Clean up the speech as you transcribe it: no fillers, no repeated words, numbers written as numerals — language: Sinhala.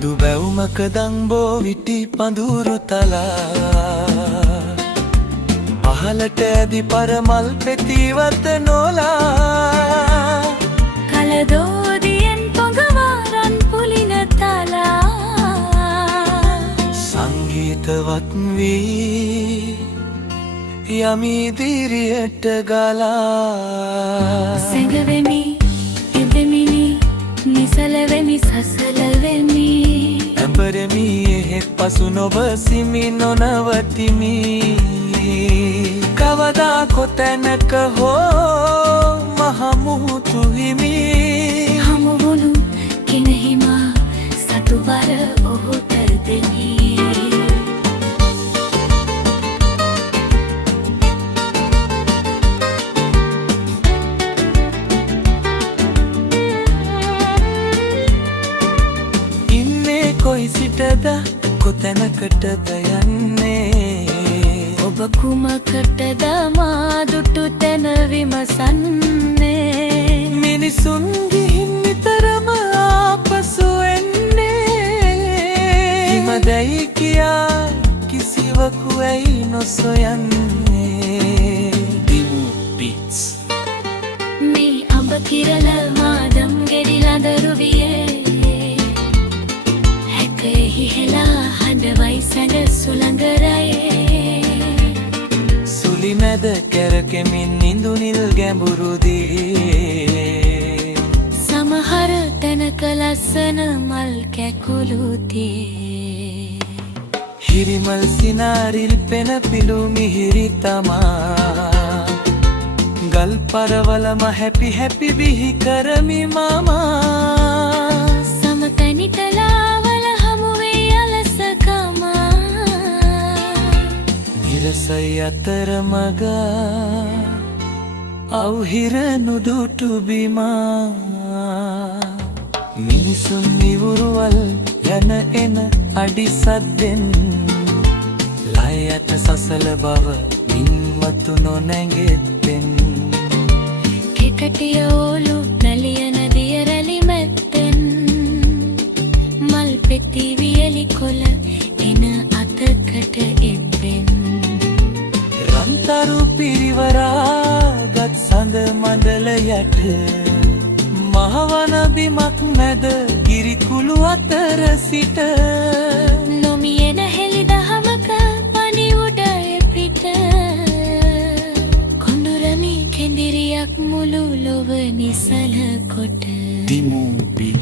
පඳු බැවුමක දංබෝ විටි පඳුරු තලා පහලට ඇදි පරමල් පෙතිවත නොලා කලදෝදියෙන් පොඟවාරන් පුලින තලා සංගීතවත් වී යමිදිරියට ගලා සැඟවෙමි ඉදෙමිනි නිසලවෙමි සසලවෙමි ඇඹරෙමි එහෙත් පසු නොව සිමි නොනවතිමි කවදා කොතැනක හෝ මහමුතු හිමි හමුවුණු කෙනෙහිමා සතුවර ඔහුට දෙමි කොයි සිටද කොතැනකටද යන්නේ ඔබ කුමකටද මා දුටු තැන විමසන්නේ මිනිසුන් ගිහින් නිතරම ආපසු එන්නේ හිමදැයි කියා කිසිවකු ඇයි නොසොයන්නේ දිමු බීට්ස් මේ අඹ කිරල මාදම් ගෙඩිලදරු වියේ හිහෙලා හඬවයි සැඟ සුළඟරයේ සුලි මැද කැරකෙමින් ඉඳුනිල් ගැඹුරුදී සමහර තැනක ලස්සන මල් කැකුළු තියේ හිරිමල් සිනාරිල් පෙන පිළු මිහිරි තමා ගල් පරවලම හැපි හැපි බිහි කරමි මමා සමතැනිතලාවල හමුවේ අලසකමා නිරසයි අතරමග අවහිර නුදුටු බිමා මිනිසුන් නිවුරුවල් යන එන අඩි සද්දෙන් ලය ඇත සසල බව මින්මතු නොනැගෙත්තෙන් කෙකටිය ඕලු නැලියන දියරැලි මැත්තෙන් මල් පෙති වියලි කොළ එන අතකට එබ්බෙන් රන්තරු පිරිවරාගත් සඳ මඩල යට මහවන බිමක් නැද ගිරිකුළු අතර සිට නොමියෙන හෙළි දහමක පණිවුඩ එපිට කොඳුරමි කෙඳිරියක් මුළු ලොව නිසල කොට දිමු බීට්ස්